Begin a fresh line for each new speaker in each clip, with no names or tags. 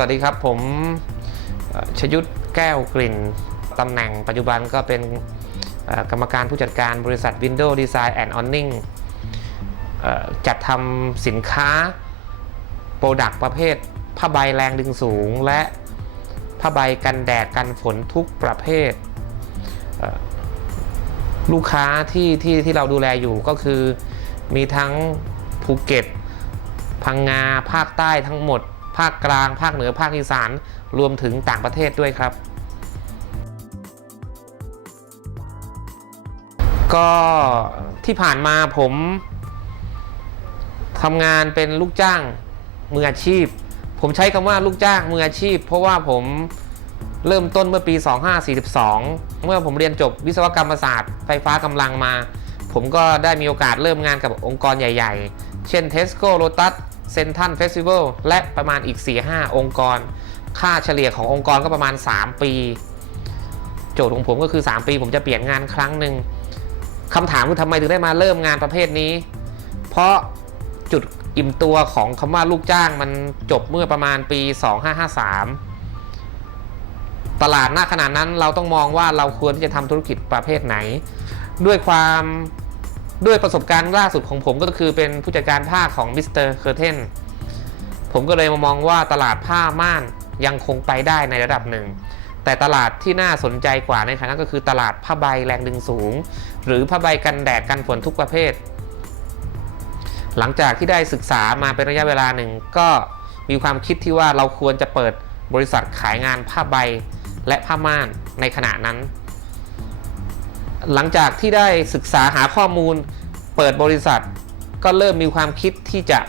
วัสดีครับผมชยุทธแก้วกลิ่นตำแหน่งปัจจุบันก็เป็นกรรมการผู้จัดการบริษัท Windows Design and Awning เอ่อจัดทำสินค้าโปรดักต์ประเภทผ้าใบแรงดึงสูง และผ้าใบกันแดดกันฝนทุกประเภท ลูกค้าที่ที่ที่เราดูแลอยู่ก็คือมีทั้งภูเก็ต พังงาภาคใต้ทั้งหมดาคกลาง ภาคเหนือภาคอีสานรวมถึงต่างประเทศด้วยครับก็ที่ผ่านมาผมทำงานเป็นลูกจ้างมืออาชีพ ผมใช้คำว่าลูกจ้างมืออาชีพ เพราะว่าผมเริ่มต้นเมื่อปี 2542 เมื่อผมเรียนจบวิศวกรรมศาสตร์ไฟฟ้ากำลังมา ผมก็ได้มีโอกาสเริ่มงานกับองค์กรใหญ่ ๆ เช่น Tesco Lotus Central Festival และประมาณอีก 4-5 องค์กร ค่าเฉลี่ยขององค์กรก็ประมาณ 3 ปี โจทย์ของผมก็คือ 3 ปี ผมจะเปลี่ยนงานครั้งหนึ่งคำถามคือทำไมถึงได้มาเริ่มงานประเภทนี้ เพราะจุดอิ่มตัวของคำว่าลูกจ้างมันจบเมื่อประมาณปี 2553 ตลาดณขณะนั้นเราต้องมองว่าเราควรที่จะทำธุรกิจประเภทไหน ด้วยความ ด้วยประสบการณ์ล่าสุดของผมก็คือเป็นผู้จัดการภาของมิสเตอร์เคอร์เทนผมก็เลยมามองว่าตลาดผ้าม่านยังคงไปได้ในระดับหนึ่ง แต่ตลาดที่น่าสนใจกว่าในขณะนั้นก็คือตลาดผ้าใบแรงดึงสูง หรือผ้าใบกันแดดกันฝนทุกประเภท หลังจากที่ได้ศึกษามาเป็นระยะเวลาหนึ่งก็มีความคิดที่ว่าเราควรจะเปิดบริษัทขายงานผ้าใบและผ้าม่านในขณะนั้น หลังจากที่ได้ศึกษาหาข้อมูลเปิดบริษัท ก็เริ่มมีความคิดที่จะ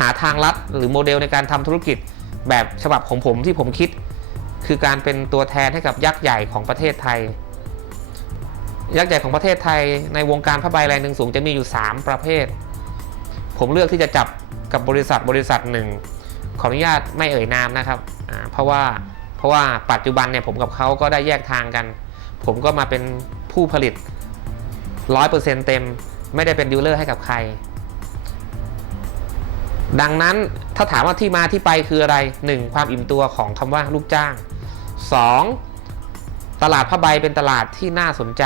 หาทางลัดหรือโมเดลในการทำธุรกิจแบบฉบับของผมที่ผมคิด คือการเป็นตัวแทนให้กับยักษ์ใหญ่ของประเทศไทย ยักษ์ใหญ่ของประเทศไทย ในวงการผ้าใบแรงดึงสูงจะมีอยู่ 3 ประเภท ผมเลือกที่จะจับกับบริษัทบริษัทหนึ่งขออนุญาตไม่เอ่ยนามนะครับเพราะว่าเพราะว่าปัจจุบันเนี่ยผมกับเขาก็ได้แยกทางกัน ผมก็มาเป็นผู้ผลิต 100%เต็ม ไม่ได้เป็นดีลเลอร์ให้กับใคร ดังนั้นถ้าถามว่าที่มาที่ไปคืออะไร 1. ความอิ่มตัวของคำว่าลูกจ้าง 2. ตลาดผ้าใบเป็นตลาดที่น่าสนใจ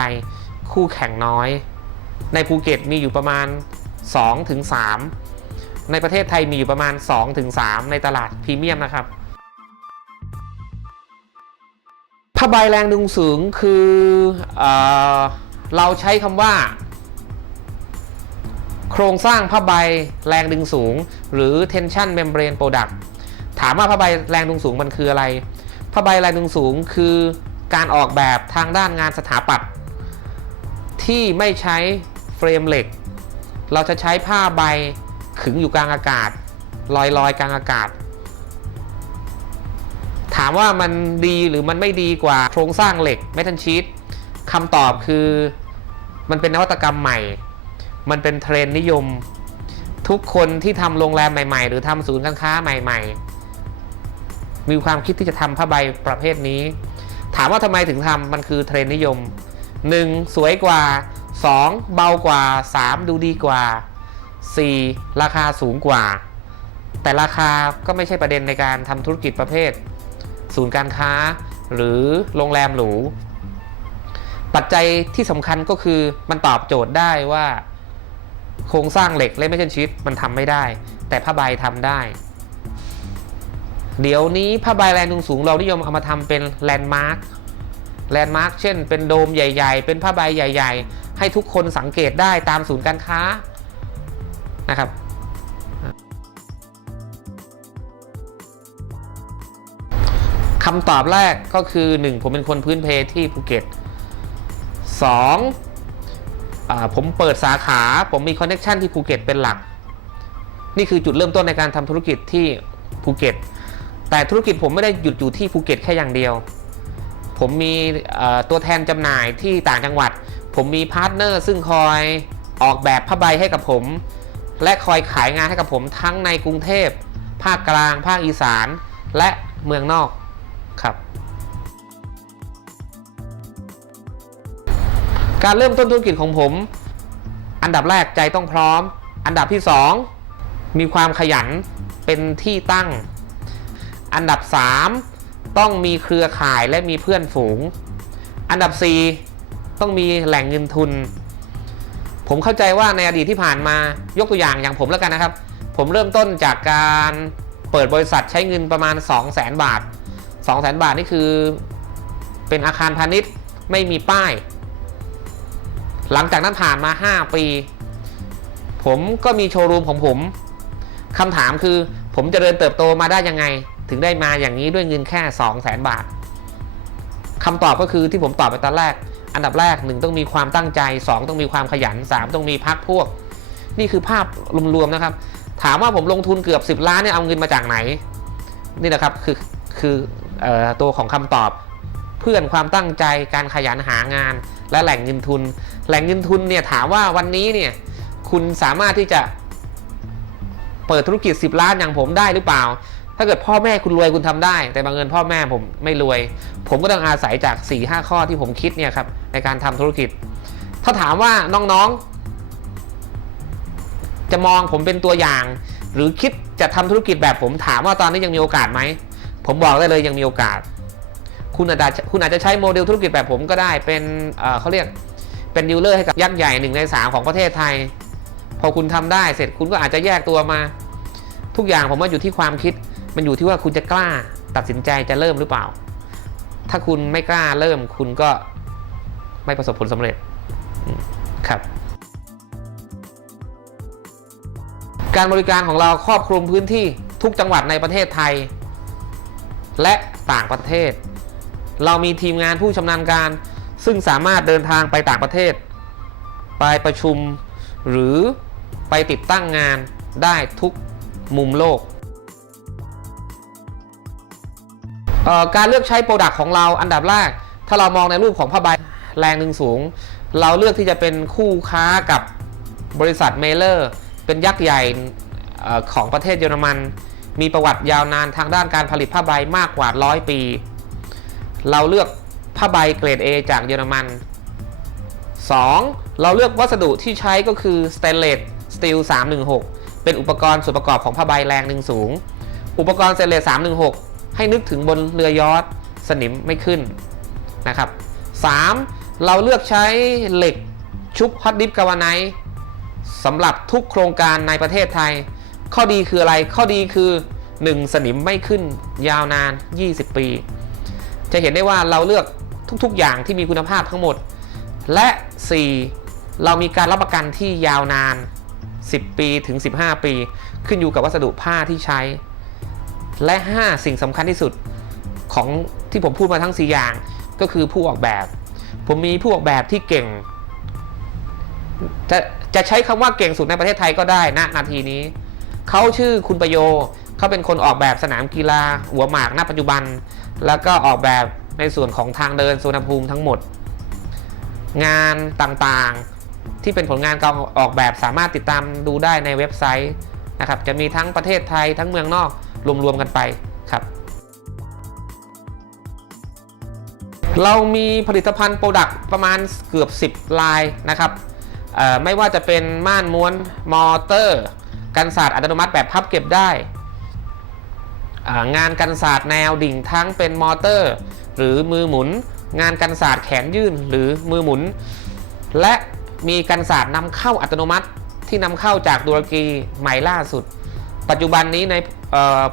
คู่แข่งน้อย ในภูเก็ตมีอยู่ประมาณ 2-3ถึงในประเทศไทยมีอยู่ประมาณ 2-3ถึง3ในตลาดพรีเมียมนะครับ ผ้าใบแรงดึงสูงคือเอเราใช้คำว่า โครงสร้างผ้าใบแรงดึงสูง หรือ tension membrane product ถามว่าผ้าใบแรงดึงสูงมันคืออะไรผ้าใบแรงดึงสูงคือการออกแบบทางด้านงานสถาปัตย์ที่ไม่ใช้เฟรมเหล็ก เราจะใช้ผ้าใบขึงอยู่กลางอากาศ ลอยลอยๆกลางอากาศ ถามว่ามันดีหรือมันไม่ดีกว่าโครงสร้างเหล็กเมทัลชีตคำตอบคือมันเป็นนวัตกรรมใหม่ มันเป็นเทรนด์นิยม ทุกคนที่ทำโรงแรมใหม่ๆ หรือทำศูนย์การค้าใหม่ ๆ มีความคิดที่จะทำผ้าใบประเภทนี้ ถามว่าทำไมถึงทำมันคือเทรนด์นิยม 1. สวยกว่า 2. เบากว่า 3. ดูดีกว่า 4. ราคาสูงกว่า แต่ราคาก็ไม่ใช่ประเด็นในการทำธุรกิจประเภท ศูนย์การค้า หรือโรงแรมหรู ปัจจัยที่สำคัญก็คือมันตอบโจทย์ได้ว่า โครงสร้างเหล็กและไม่ใช่ชีตมันทำไม่ได้ แต่ผ้าใบทำได้ เดี๋ยวนี้ผ้าใบแรงดึงสูงเรานิยมเอามาทำเป็นแลนด์มาร์คแลนด์มาร์คเช่น เป็นโดมใหญ่ ๆ เป็นผ้าใบใหญ่ ๆ ให้ทุกคนสังเกตได้ตามศูนย์การค้านะครับ คำตอบแรกก็คือ 1 ผมเป็นคนพื้นเพที่ภูเก็ต 2. อ่าผมเปิดสาขา ผมมีคอนเน็ชันที่ภูเก็ตเป็นหลัก นี่คือจุดเริ่มต้นในการทำธุรกิจที่ภูเก็ต แต่ธุรกิจผมไม่ได้หยุดอยู่ที่ภูเก็ตแค่อย่างเดียว ผมมีตัวแทนจำหน่ายที่ต่างจังหวัด ผมมีพาร์ทเนอร์ซึ่งคอยออกแบบผ้าใบให้กับผม และคอยขายงานให้กับผมทั้งในกรุงเทพ ภาคกลาง ภาคอีสาน และเมืองนอก ครับ การเริ่มต้นธุรกิจของผม อันดับแรกใจต้องพร้อม อันดับที่ 2 มีความขยันเป็นที่ตั้ง อันดับ 3 ต้องมีเครือข่ายและมีเพื่อนฝูง อันดับ 4 ต้องมีแหล่งเงินทุน ผมเข้าใจว่าในอดีตที่ผ่านมายกตัวอย่างอย่างผมแล้วกันนะครับ ผมเริ่มต้นจากการเปิดบริษัทใช้เงินประมาณ 2 0 0 0 0 0 บาท 2 0 0 0 0 0บาทนี่คือ เป็นอาคารพาณิชย์ไม่มีป้าย หลังจากนั้นผ่านมา 5 ปี ผมก็มีโชว์รูมของผมคำถามคือผมจเจริญเติบโตมาได้ยังไง ถึงได้มาอย่างนี้ด้วยเงินแค่ 2 0 0 0 0 0บาทคำตอบก็คือที่ผมตอบไปตอนแรก อันดับแรก 1 ต้องมีความตั้งใจ 2 ต้องมีความขยัน 3 ต้องมีพักพวก นี่คือภาพรวมๆนะครับ ถามว่าผมลงทุนเกือบ 10 ล้านเนี่ยเอาเงินมาจากไหน นี่แหละครับคือคือ ตัวของคำตอบ เพื่อนความตั้งใจการขยันหางาน และแหล่งเงินทุน แหล่งเงินทุนเนี่ยถามว่าวันนี้เนี่ยคุณสามารถที่จะเปิดธุรกิจ 10 ล้านอย่างผมได้หรือเปล่า ถ้าเกิดพ่อแม่คุณรวยคุณทำได้ แต่บางเงินพ่อแม่ผมไม่รวย ผมก็ต้องอาศัยจาก 4-5ข้อที่ผมคิดเนี่ยครับในการทำธุรกิจ ถ้าถามว่าน้องๆ จะมองผมเป็นตัวอย่าง หรือคิดจะทำธุรกิจแบบผมถามว่าตอนนี้ยังมีโอกาสไหม ผมบอกได้เลยยังมีโอกาส คุณอาจจะคุณอาจจะใช้โมเดลธุรกิจแบบผมก็ได้ เป็นเเขาเรียกเป็นดีลเลอร์ให้กับยักษ์ใหญ่หนึ่งในสามของประเทศไทย พอคุณทำได้เสร็จคุณก็อาจจะแยกตัวมา ทุกอย่างผมว่าอยู่ที่ความคิด มันอยู่ที่ว่าคุณจะกล้าตัดสินใจจะเริ่มหรือเปล่า ถ้าคุณไม่กล้าเริ่มคุณก็ไม่ประสบผลสำเร็จครับ การบริการของเราครอบคลุมพื้นที่ทุกจังหวัดในประเทศไทย และต่างประเทศ เรามีทีมงานผู้ชำนาญการ ซึ่งสามารถเดินทางไปต่างประเทศ ไปประชุม หรือไปติดตั้งงานได้ทุกมุมโลก การเลือกใช้โปรดักต์ของเราอันดับแรก ถ้าเรามองในรูปของผ้าใบแรงหนึ่งสูง เราเลือกที่จะเป็นคู่ค้ากับบริษัทเมเลอร์ เป็นยักษ์ใหญ่ของประเทศเยอรมัน มีประวัติยาวนานทางด้านการผลิตผ้าใบมากกว่าร้อยปี เราเลือกผ้าใบเกรด A จากเยอรมัน 2. เราเลือกวัสดุที่ใช้ก็คือ Stainless Steel 316 เป็นอุปกรณ์ส่วนประกอบของผ้าใบแรงหนึ่งสูง อุปกรณ์ Stainless 316 ให้นึกถึงบนเรือยอทสนิมไม่ขึ้นนะครับ 3. เราเลือกใช้เหล็กชุบฮอตดิฟกาวาไนสำหรับทุกโครงการในประเทศไทย ข้อดีคืออะไรข้อดีคือ 1. สนิมไม่ขึ้นยาวนาน 20 ปี จะเห็นได้ว่าเราเลือกทุกๆ อย่างที่มีคุณภาพทั้งหมด และ 4. เรามีการรับประกันที่ยาวนาน 10 ปีถึง 15 ปี ขึ้นอยู่กับวัสดุผ้าที่ใช้ และ 5 สิ่งสำคัญที่สุดของที่ผมพูดมาทั้ง 4 อย่างก็คือผู้ออกแบบ ผมมีผู้ออกแบบที่เก่ง จะจะใช้คำว่าเก่งสุดในประเทศไทยก็ได้ณนาทีนี้ เขาชื่อคุณประโยเขาเป็นคนออกแบบสนามกีฬาหัวหมากณปัจจุบัน แล้วก็ออกแบบในส่วนของทางเดินสุวรรณภูมิทั้งหมด งานต่างๆที่เป็นผลงานการออกแบบสามารถติดตามดูได้ในเว็บไซต์นะครับ จะมีทั้งประเทศไทยทั้งเมืองนอกรวมๆกันไปครับ เรามีผลิตภัณฑ์โปรดักต์ประมาณเกือบ 10 ลายนะครับไม่ว่าจะเป็นม่านม้วนมอเตอร์ กันศาสตร์อัตโนมัติแบบพับเก็บได้ งานกันศาสตร์แนวดิ่งทั้งเป็นมอเตอร์ หรือมือหมุน งานกันศาสตร์แขนยื่นหรือมือหมุน และมีกันศาสตร์นำเข้าอัตโนมัติที่นำเข้าจากตุรกีใหม่ล่าสุด ปัจจุบันนี้ใน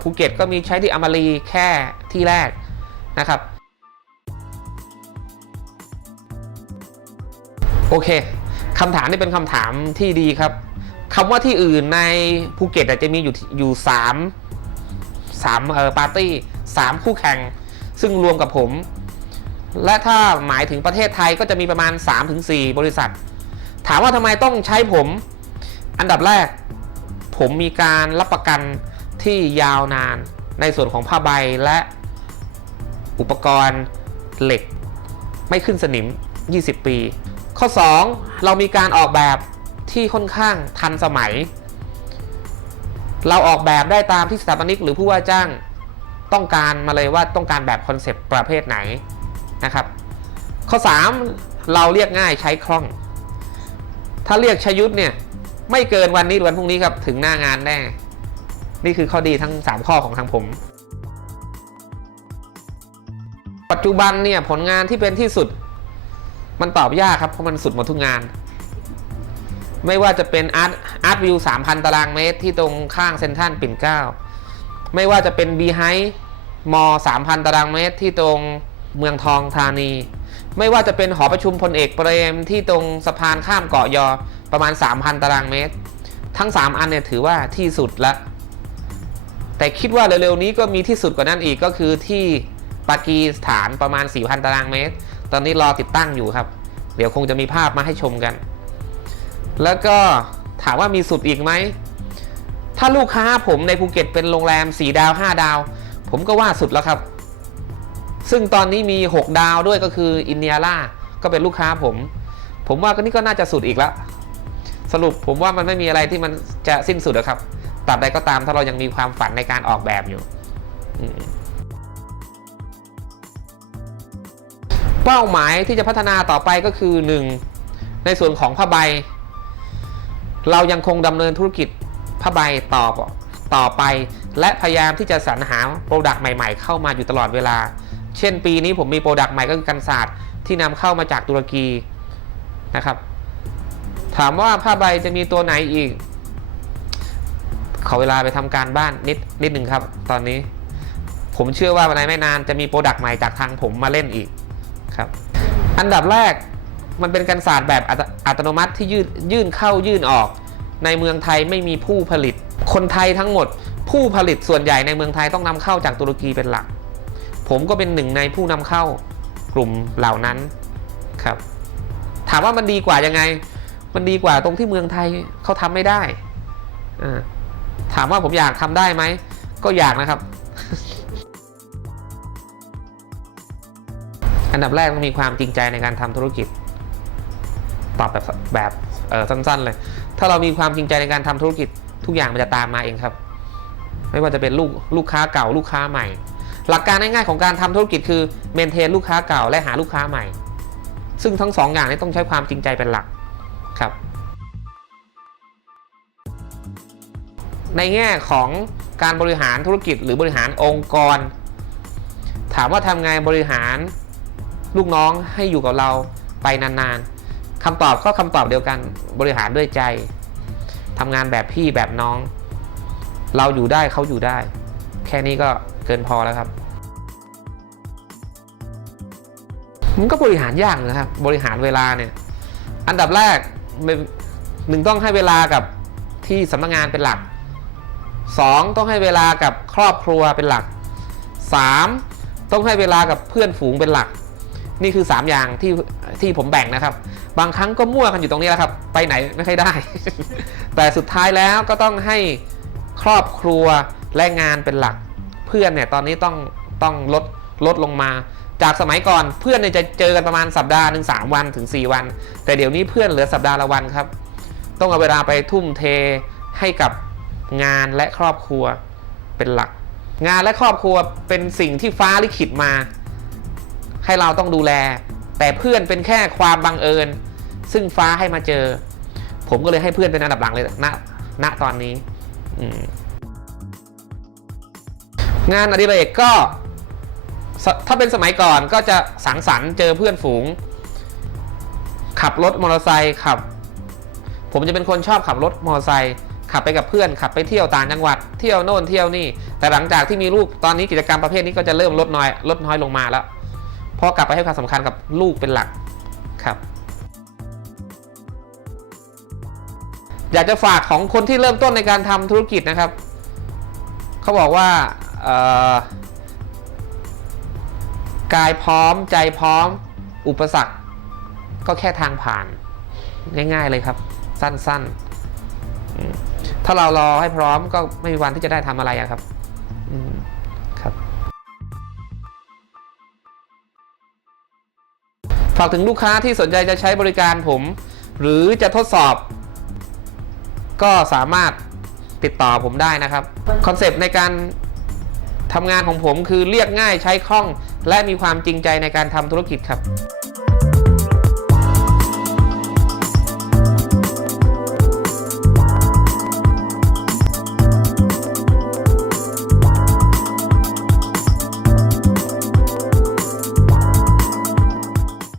ภูเก็ตก็มีใช้ที่อมารีแค่ที่แรกนะครับโอเคคำถามนี่เป็นคำถามที่ดีครับ คำว่าที่อื่นในภูเก็ตอาจจะมีอยู่อยู่สามสามเอ่อปาร์ตี้สามคู่แข่ง ซึ่งรวมกับผม และถ้าหมายถึงประเทศไทยก็จะมีประมาณ 3-4 บริษัท ถามว่าทำไมต้องใช้ผม อันดับแรก ผมมีการรับประกันที่ยาวนานในส่วนของผ้าใบและอุปกรณ์เหล็ก ไม่ขึ้นสนิม 20 ปี ข้อ 2 เรามีการออกแบบ ที่ค่อนข้างทันสมัย เราออกแบบได้ตามที่สถาปนิกหรือผู้ว่าจ้างต้องการมาเลยว่าต้องการแบบคอนเซปต์ประเภทไหนนะครับ ข้อ 3 เราเรียกง่ายใช้คล่อง ถ้าเรียกชยุทธเนี่ยไม่เกินวันนี้หรือวันพรุ่งนี้ครับถึงหน้างานแน่ นี่คือข้อดีทั้ง 3 ข้อของทางผม ปัจจุบันเนี่ยผลงานที่เป็นที่สุด มันตอบยากครับเพราะมันสุดหมดทุกงาน ไม่ว่าจะเป็นอาร์ตอาร์ตวิว3,000ตารางเมตรที่ตรงข้างเซนทรัลปิ่นเกล้าไม่ว่าจะเป็นบีไฮมอ3,000ตารางเมตรที่ตรงเมืองทองธานี ไม่ว่าจะเป็นหอประชุมพลเอกเปรมที่ตรงสะพานข้ามเกาะยอประมาณ 3,000 ตารางเมตร ทั้ง 3 อันเนี่ยถือว่าที่สุดละ แต่คิดว่าเร็วๆนี้ก็มีที่สุดกว่านั้นอีกก็คือที่ปากีสถานประมาณ 4,000 ตารางเมตร ตอนนี้รอติดตั้งอยู่ครับ เดี๋ยวคงจะมีภาพมาให้ชมกัน แล้วก็ถามว่ามีสุดอีกไหม ถ้าลูกค้าผมในภูเก็ตเป็นโรงแรม 4 ดาว 5 ดาว ผมก็ว่าสุดแล้วครับ ซึ่งตอนนี้มี 6 ดาวด้วยก็คืออินเนียล่าก็เป็นลูกค้าผม ผมว่าก็นี่ก็น่าจะสุดอีกแล้ว สรุปผมว่ามันไม่มีอะไรที่มันจะสิ้นสุดอะครับตราบใดก็ตามถ้าเรายังมีความฝันในการออกแบบอยู่เป้าหมายที่จะพัฒนาต่อไปก็คือ 1. ในส่วนของผ้าใบ เรายังคงดำเนินธุรกิจผ้าใบต่อต่อไป และพยายามที่จะสรรหาโปรดักต์ใหม่ๆ เข้ามาอยู่ตลอดเวลา เช่นปีนี้ผมมีโปรดักต์ใหม่ก็คือกันศาสตร์ที่นำเข้ามาจากตุรกีนะครับ ถามว่าผ้าใบจะมีตัวไหนอีก ขอเวลาไปทำการบ้านนิดนิดหนึ่งครับ ตอนนี้ ผมเชื่อว่าวันไหนไม่นานจะมีโปรดักต์ใหม่จากทางผมมาเล่นอีกครับ อันดับแรก มันเป็นการศาสตร์แบบอัตโนมัติที่ยื่นยื่นเข้ายื่นออก ในเมืองไทยไม่มีผู้ผลิต คนไทยทั้งหมด ผู้ผลิตส่วนใหญ่ในเมืองไทยต้องนำเข้าจากตุรกีเป็นหลัก ผมก็เป็นหนึ่งในผู้นำเข้ากลุ่มเหล่านั้นครับ ถามว่ามันดีกว่ายังไง มันดีกว่าตรงที่เมืองไทยเขาทำไม่ได้อ่าถามว่าผมอยากทำได้ไหมก็อยากนะครับ อันดับแรกต้องมีความจริงใจในการทำธุรกิจ ตอบแบบแบบสั้นๆเลย ถ้าเรามีความจริงใจในการทำธุรกิจทุกอย่างมันจะตามมาเองครับ ไม่ว่าจะเป็นลูกลูกค้าเก่าลูกค้าใหม่ หลักการง่ายๆของการทำธุรกิจคือเมนเทนลูกค้าเก่าและหาลูกค้าใหม่ ซึ่งทั้งสองอย่างนี้ต้องใช้ความจริงใจเป็นหลักครับ ในแง่ของการบริหารธุรกิจหรือบริหารองค์กร ถามว่าทำไงบริหารลูกน้องให้อยู่กับเราไปนานๆ คำตอบก็คำตอบเดียวกันบริหารด้วยใจทำงานแบบพี่แบบน้อง เราอยู่ได้เขาอยู่ได้ แค่นี้ก็เกินพอแล้วครับ มันก็บริหารยากนะครับ บริหารเวลาเนี่ย อันดับแรกหนึ่งต้องให้เวลากับที่สำนักงานเป็นหลัก 2. ต้องให้เวลากับครอบครัวเป็นหลัก 3. ต้องให้เวลากับเพื่อนฝูงเป็นหลัก นี่คือ 3 อย่างที่ที่ผมแบ่งนะครับ บางครั้งก็มั่วกันอยู่ตรงนี้แหละครับ ไปไหนไม่ค่อยได้ แต่สุดท้ายแล้วก็ต้องให้ครอบครัวและงานเป็นหลัก เพื่อนเนี่ยตอนนี้ต้องต้องลดลดลงมา จากสมัยก่อนเพื่อนเนี่ยจะเจอกันประมาณสัปดาห์หนึ่งสามวันถึง 4 วัน แต่เดี๋ยวนี้เพื่อนเหลือสัปดาห์ละวันครับ ต้องเอาเวลาไปทุ่มเทให้กับงานและครอบครัวเป็นหลัก งานและครอบครัวเป็นสิ่งที่ฟ้าลิขิตมา ให้เราต้องดูแล แต่เพื่อนเป็นแค่ความบังเอิญ ซึ่งฟ้าให้มาเจอ ผมก็เลยให้เพื่อนเป็นอันดับหลังเลยณณตอนนี้ งานอดิเรกก็ ถ้าเป็นสมัยก่อนก็จะสังสรรค์เจอเพื่อนฝูง ขับรถมอเตอร์ไซค์ขับ ผมจะเป็นคนชอบขับรถมอเตอร์ไซค์ขับไปกับเพื่อนขับไปเที่ยวต่างจังหวัดเที่ยวโน่นเที่ยวนี่ แต่หลังจากที่มีลูกตอนนี้กิจกรรมประเภทนี้ก็จะเริ่มลดน้อยลดน้อยลงมาแล้ว พราะกลับไปให้ความสำคัญกับลูกเป็นหลักครับ อยากจะฝากของคนที่เริ่มต้นในการทำธุรกิจนะครับ เขาบอกว่ากายพร้อมใจพร้อม อุปสรรค ก็แค่ทางผ่าน ง่าย ๆเลยครับ สั้นๆ ถ้าเรารอให้พร้อมก็ไม่มีวันที่จะได้ทำอะไระครับ ฝากถึงลูกค้าที่สนใจจะใช้บริการผม หรือจะทดสอบ ก็สามารถติดต่อผมได้นะครับคอนเซปต์ในการทำงานของผมคือเรียกง่ายใช้คล่อง และมีความจริงใจในการทำธุรกิจครับ